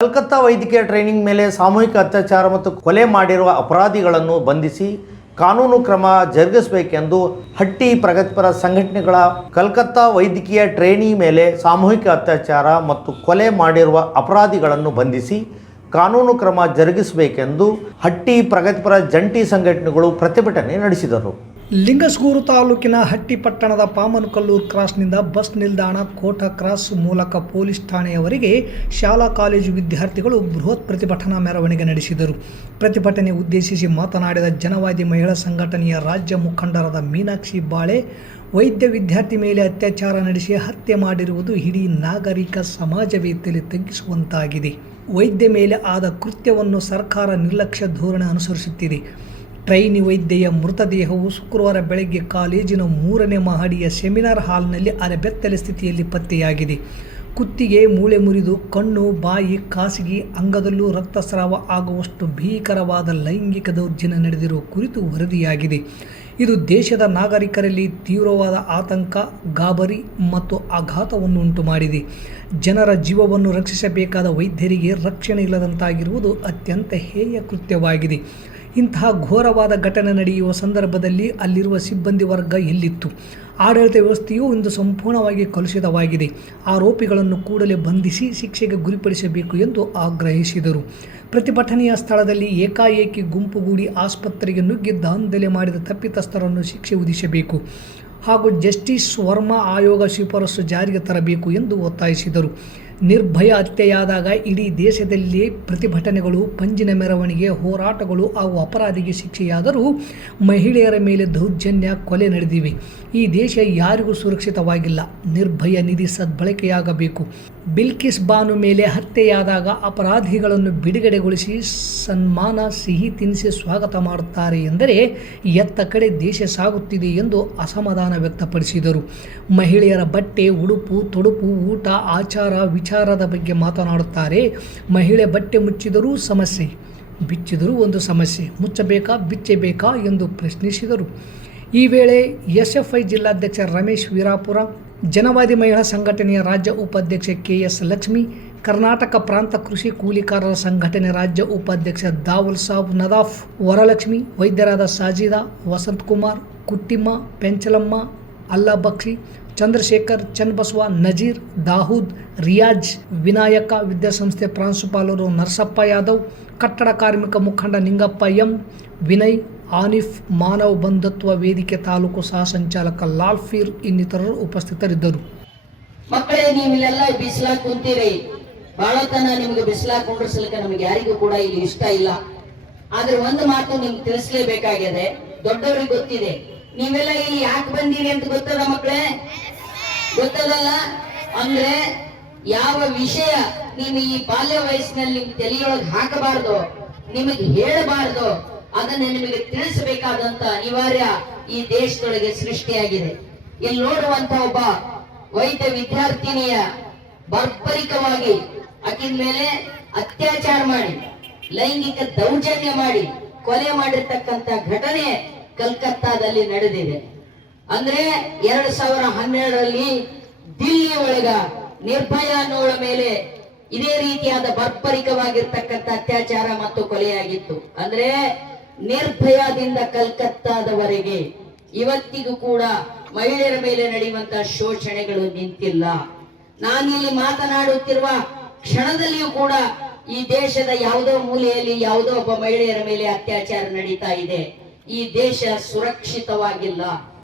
ಕಲ್ಕತ್ತಾ ವೈದ್ಯಕೀಯ ಟ್ರೈನಿಂಗ್ ಮೇಲೆ ಸಾಮೂಹಿಕ ಅತ್ಯಾಚಾರ ಮತ್ತು ಕೊಲೆ ಮಾಡಿರುವ ಅಪರಾಧಿಗಳನ್ನು ಬಂಧಿಸಿ ಕಾನೂನು ಕ್ರಮ ಜರುಗಿಸಬೇಕೆಂದು ಹಟ್ಟಿ ಪ್ರಗತಿಪರ ಸಂಘಟನೆಗಳ ಕಲ್ಕತ್ತಾ ವೈದ್ಯಕೀಯ ಟ್ರೈನಿ ಮೇಲೆ ಸಾಮೂಹಿಕ ಅತ್ಯಾಚಾರ ಮತ್ತು ಕೊಲೆ ಮಾಡಿರುವ ಅಪರಾಧಿಗಳನ್ನು ಬಂಧಿಸಿ ಕಾನೂನು ಕ್ರಮ ಜರುಗಿಸಬೇಕೆಂದು ಹಟ್ಟಿ ಪ್ರಗತಿಪರ ಜಂಟಿ ಸಂಘಟನೆಗಳು ಪ್ರತಿಭಟನೆ ನಡೆಸಿದರು. ಲಿಂಗಸ್ಗೂರು ತಾಲೂಕಿನ ಹಟ್ಟಿಪಟ್ಟಣದ ಪಾಮನಕಲ್ಲೂರು ಕ್ರಾಸ್ನಿಂದ ಬಸ್ ನಿಲ್ದಾಣ ಕೋಟ ಕ್ರಾಸ್ ಮೂಲಕ ಪೊಲೀಸ್ ಠಾಣೆಯವರೆಗೆ ಶಾಲಾ ಕಾಲೇಜು ವಿದ್ಯಾರ್ಥಿಗಳು ಬೃಹತ್ ಪ್ರತಿಭಟನಾ ಮೆರವಣಿಗೆ ನಡೆಸಿದರು. ಪ್ರತಿಭಟನೆ ಉದ್ದೇಶಿಸಿ ಮಾತನಾಡಿದ ಜನವಾದಿ ಮಹಿಳಾ ಸಂಘಟನೆಯ ರಾಜ್ಯ ಮುಖಂಡರಾದ ಮೀನಾಕ್ಷಿ ಬಾಳೆ, ವೈದ್ಯ ವಿದ್ಯಾರ್ಥಿ ಮೇಲೆ ಅತ್ಯಾಚಾರ ನಡೆಸಿ ಹತ್ಯೆ ಮಾಡಿರುವುದು ಇಡೀ ನಾಗರಿಕ ಸಮಾಜವೇ ತಲೆ ತಗ್ಗಿಸುವಂತಾಗಿದೆ. ವೈದ್ಯ ಮೇಲೆ ಆದ ಕೃತ್ಯವನ್ನು ಸರ್ಕಾರ ನಿರ್ಲಕ್ಷ್ಯ ಧೋರಣೆ ಅನುಸರಿಸುತ್ತಿದೆ. ಟ್ರೈನಿ ವೈದ್ಯೆಯ ಮೃತದೇಹವು ಶುಕ್ರವಾರ ಬೆಳಗ್ಗೆ ಕಾಲೇಜಿನ ಮೂರನೇ ಮಹಡಿಯ ಸೆಮಿನಾರ್ ಹಾಲ್ನಲ್ಲಿ ಅರೆಬೆತ್ತಲೆ ಸ್ಥಿತಿಯಲ್ಲಿ ಪತ್ತೆಯಾಗಿದೆ. ಕುತ್ತಿಗೆ, ಮೂಳೆ ಮುರಿದು, ಕಣ್ಣು, ಬಾಯಿ, ಖಾಸಗಿ ಅಂಗದಲ್ಲೂ ರಕ್ತಸ್ರಾವ ಆಗುವಷ್ಟು ಭೀಕರವಾದ ಲೈಂಗಿಕ ದೌರ್ಜನ್ಯ ನಡೆದಿರುವ ಕುರಿತು ವರದಿಯಾಗಿದೆ. ಇದು ದೇಶದ ನಾಗರಿಕರಲ್ಲಿ ತೀವ್ರವಾದ ಆತಂಕ, ಗಾಬರಿ ಮತ್ತು ಆಘಾತವನ್ನು ಉಂಟು ಮಾಡಿದೆ. ಜನರ ಜೀವವನ್ನು ರಕ್ಷಿಸಬೇಕಾದ ವೈದ್ಯರಿಗೆ ರಕ್ಷಣೆ ಇಲ್ಲದಂತಾಗಿರುವುದು ಅತ್ಯಂತ ಹೇಯ ಕೃತ್ಯವಾಗಿದೆ. ಇಂತಹ ಘೋರವಾದ ಘಟನೆ ನಡೆಯುವ ಸಂದರ್ಭದಲ್ಲಿ ಅಲ್ಲಿರುವ ಸಿಬ್ಬಂದಿ ವರ್ಗ ಎಲ್ಲಿತ್ತು? ಆಡಳಿತ ವ್ಯವಸ್ಥೆಯು ಇಂದು ಸಂಪೂರ್ಣವಾಗಿ ಕಲುಷಿತವಾಗಿದೆ. ಆರೋಪಿಗಳನ್ನು ಕೂಡಲೇ ಬಂಧಿಸಿ ಶಿಕ್ಷೆಗೆ ಗುರಿಪಡಿಸಬೇಕು ಎಂದು ಆಗ್ರಹಿಸಿದರು. ಪ್ರತಿಭಟನೆಯ ಸ್ಥಳದಲ್ಲಿ ಏಕಾಏಕಿ ಗುಂಪುಗೂಡಿ ಆಸ್ಪತ್ರೆಗೆ ನುಗ್ಗಿ ದಾಂಧಲೆ ಮಾಡಿದ ತಪ್ಪಿತಸ್ಥರನ್ನು ಶಿಕ್ಷೆ ವಿಧಿಸಬೇಕು ಹಾಗೂ ಜಸ್ಟಿಸ್ ವರ್ಮಾ ಆಯೋಗ ಶಿಫಾರಸು ಜಾರಿಗೆ ತರಬೇಕು ಎಂದು ಒತ್ತಾಯಿಸಿದರು. ನಿರ್ಭಯ ಹತ್ಯೆಯಾದಾಗ ಇಡೀ ದೇಶದಲ್ಲಿ ಪ್ರತಿಭಟನೆಗಳು, ಪಂಜಿನ ಮೆರವಣಿಗೆ, ಹೋರಾಟಗಳು ಹಾಗೂ ಅಪರಾಧಿಗೆ ಶಿಕ್ಷೆಯಾದರೂ ಮಹಿಳೆಯರ ಮೇಲೆ ದೌರ್ಜನ್ಯ, ಕೊಲೆ ನಡೆದಿವೆ. ಈ ದೇಶ ಯಾರಿಗೂ ಸುರಕ್ಷಿತವಾಗಿಲ್ಲ. ನಿರ್ಭಯ ನಿಧಿ ಸದ್ಬಳಕೆಯಾಗಬೇಕು. ಬಿಲ್ಕಿಸ್ ಬಾನು ಮೇಲೆ ಹತ್ಯೆಯಾದಾಗ ಅಪರಾಧಿಗಳನ್ನು ಬಿಡುಗಡೆಗೊಳಿಸಿ ಸನ್ಮಾನ, ಸಿಹಿ ತಿನಿಸಿ ಸ್ವಾಗತ ಮಾಡುತ್ತಾರೆ ಎಂದರೆ ಎತ್ತ ಕಡೆ ದೇಶ ಸಾಗುತ್ತಿದೆ ಎಂದು ಅಸಮಾಧಾನ ವ್ಯಕ್ತಪಡಿಸಿದರು. ಮಹಿಳೆಯರ ಬಟ್ಟೆ, ಉಡುಪು, ತೊಡುಪು, ಊಟ, ಆಚಾರ ವಿಚಾರದ ಬಗ್ಗೆ ಮಾತನಾಡುತ್ತಾರೆ. ಮಹಿಳೆ ಬಟ್ಟೆ ಮುಚ್ಚಿದರೂ ಸಮಸ್ಯೆ, ಬಿಚ್ಚಿದರೂ ಒಂದು ಸಮಸ್ಯೆ, ಮುಚ್ಚಬೇಕಾ, ಬಿಚ್ಚಬೇಕಾ ಎಂದು ಪ್ರಶ್ನಿಸಿದರು. ಈ ವೇಳೆ ಎಸ್ ಎಫ್ ಐ ಜಿಲ್ಲಾಧ್ಯಕ್ಷ ರಮೇಶ್ ವೀರಾಪುರ, ಜನವಾದಿ ಮಹಿಳಾ ಸಂಘಟನೆಯ ರಾಜ್ಯ ಉಪಾಧ್ಯಕ್ಷ ಕೆ ಎಸ್ ಲಕ್ಷ್ಮಿ, ಕರ್ನಾಟಕ ಪ್ರಾಂತ ಕೃಷಿ ಕೂಲಿಕಾರರ ಸಂಘಟನೆ ರಾಜ್ಯ ಉಪಾಧ್ಯಕ್ಷ ದಾವುಲ್ ಸಾಬ್ ನದಾಫ್, ವರಲಕ್ಷ್ಮಿ, ವೈದ್ಯರಾದ ಸಾಜಿದಾ, ವಸಂತ್ ಕುಮಾರ್, ಕುಟ್ಟಿಮ್ಮ, ಪೆಂಚಲಮ್ಮ, ಅಲ್ಲಾ ಬಕ್ಷಿ ಚಂದ್ರಶೇಖರ್ ಚನ್ನಬಸವ ನಜೀರ್, ದಾಹೂದ್, ರಿಯಾಜ್, ವಿನಾಯಕ ವಿದ್ಯಾಸಂಸ್ಥೆ ಪ್ರಾಂಶುಪಾಲರು ನರಸಪ್ಪ ಯಾದವ್, ಕಟ್ಟಡ ಕಾರ್ಮಿಕ ಮುಖಂಡ ನಿಂಗಪ್ಪ ಎಂ, ವಿನಯ್, ಆನಿಫ್, ಮಾನವ ಬಂಧುತ್ವ ವೇದಿಕೆ ತಾಲೂಕು ಸಹ ಸಂಚಾಲಕ ಲಾಲ್ ಫೀರ್ ಇನ್ನಿತರರು ಉಪಸ್ಥಿತರಿದ್ದರು. ಮಕ್ಕಳೇ, ನೀವು ಇಲ್ಲೆಲ್ಲ ಬಿಸ್ಲಾಕ ಕುಂತೀರಿ. ಬಾಳತನ ನಿಮ್ಗೆ ಬಿಸಿಲಾಗಿ ಕುಂಡ್ರಿಸ್ಲಿಕ್ಕೆ ನಮ್ಗೆ ಯಾರಿಗೂ ಕೂಡ ಇಲ್ಲಿ ಇಷ್ಟ ಇಲ್ಲ. ಆದ್ರೆ ಒಂದು ಮಾತು ನಿಮ್ಗೆ ತಿಳಿಸ್ಲೇಬೇಕಾಗಿದೆ, ದೊಡ್ಡವ್ರಿಗೆ ಗೊತ್ತಿದೆ. ನೀವೆಲ್ಲ ಇಲ್ಲಿ ಯಾಕೆ ಬಂದಿರಿ ಅಂತ ಗೊತ್ತದ ಮಕ್ಕಳೇ? ಗೊತ್ತದಲ್ಲ? ಅಂದ್ರೆ ಯಾವ ವಿಷಯ ನೀವು ಈ ಬಾಲ್ಯ ವಯಸ್ಸಿನಲ್ಲಿ ನಿಮ್ ತಲೆಯೊಳಗೆ ಹಾಕಬಾರ್ದು, ನಿಮಗೆ ಹೇಳಬಾರ್ದು, ಅದನ್ನ ನಿಮಗೆ ತಿಳಿಸಬೇಕಾದಂತ ಅನಿವಾರ್ಯ ಈ ದೇಶದೊಳಗೆ ಸೃಷ್ಟಿಯಾಗಿದೆ. ಇಲ್ಲಿ ನೋಡುವಂತ ಒಬ್ಬ ವೈದ್ಯ ವಿದ್ಯಾರ್ಥಿನಿಯ ಬರ್ಬರಿಕವಾಗಿ ಆಕಿನ ಮೇಲೆ ಅತ್ಯಾಚಾರ ಮಾಡಿ, ಲೈಂಗಿಕ ದೌರ್ಜನ್ಯ ಮಾಡಿ, ಕೊಲೆ ಮಾಡಿರ್ತಕ್ಕಂತ ಘಟನೆ ಕಲ್ಕತ್ತಾದಲ್ಲಿ ನಡೆದಿದೆ. ಅಂದ್ರೆ ಎರಡ್ ಸಾವಿರ ಹನ್ನೆರಡರಲ್ಲಿ ದಿಲ್ಲಿ ಒಳಗ ನಿರ್ಭಯ ಅನ್ನೋಳ ಮೇಲೆ ಇದೇ ರೀತಿಯಾದ ಬರ್ಪರಿಕವಾಗಿರ್ತಕ್ಕಂಥ ಅತ್ಯಾಚಾರ ಮತ್ತು ಕೊಲೆಯಾಗಿತ್ತು. ಅಂದ್ರೆ ನಿರ್ಭಯದಿಂದ ಕಲ್ಕತ್ತಾದವರೆಗೆ ಇವತ್ತಿಗೂ ಕೂಡ ಮಹಿಳೆಯರ ಮೇಲೆ ನಡೆಯುವಂತಹ ಶೋಷಣೆಗಳು ನಿಂತಿಲ್ಲ. ನಾನಿಲ್ಲಿ ಮಾತನಾಡುತ್ತಿರುವ ಕ್ಷಣದಲ್ಲಿಯೂ ಕೂಡ ಈ ದೇಶದ ಯಾವುದೋ ಮೂಲೆಯಲ್ಲಿ ಯಾವುದೋ ಒಬ್ಬ ಮಹಿಳೆಯರ ಮೇಲೆ ಅತ್ಯಾಚಾರ ನಡೀತಾ ಇದೆ. ಈ ದೇಶ ಸುರಕ್ಷಿತವಾಗಿಲ್ಲ.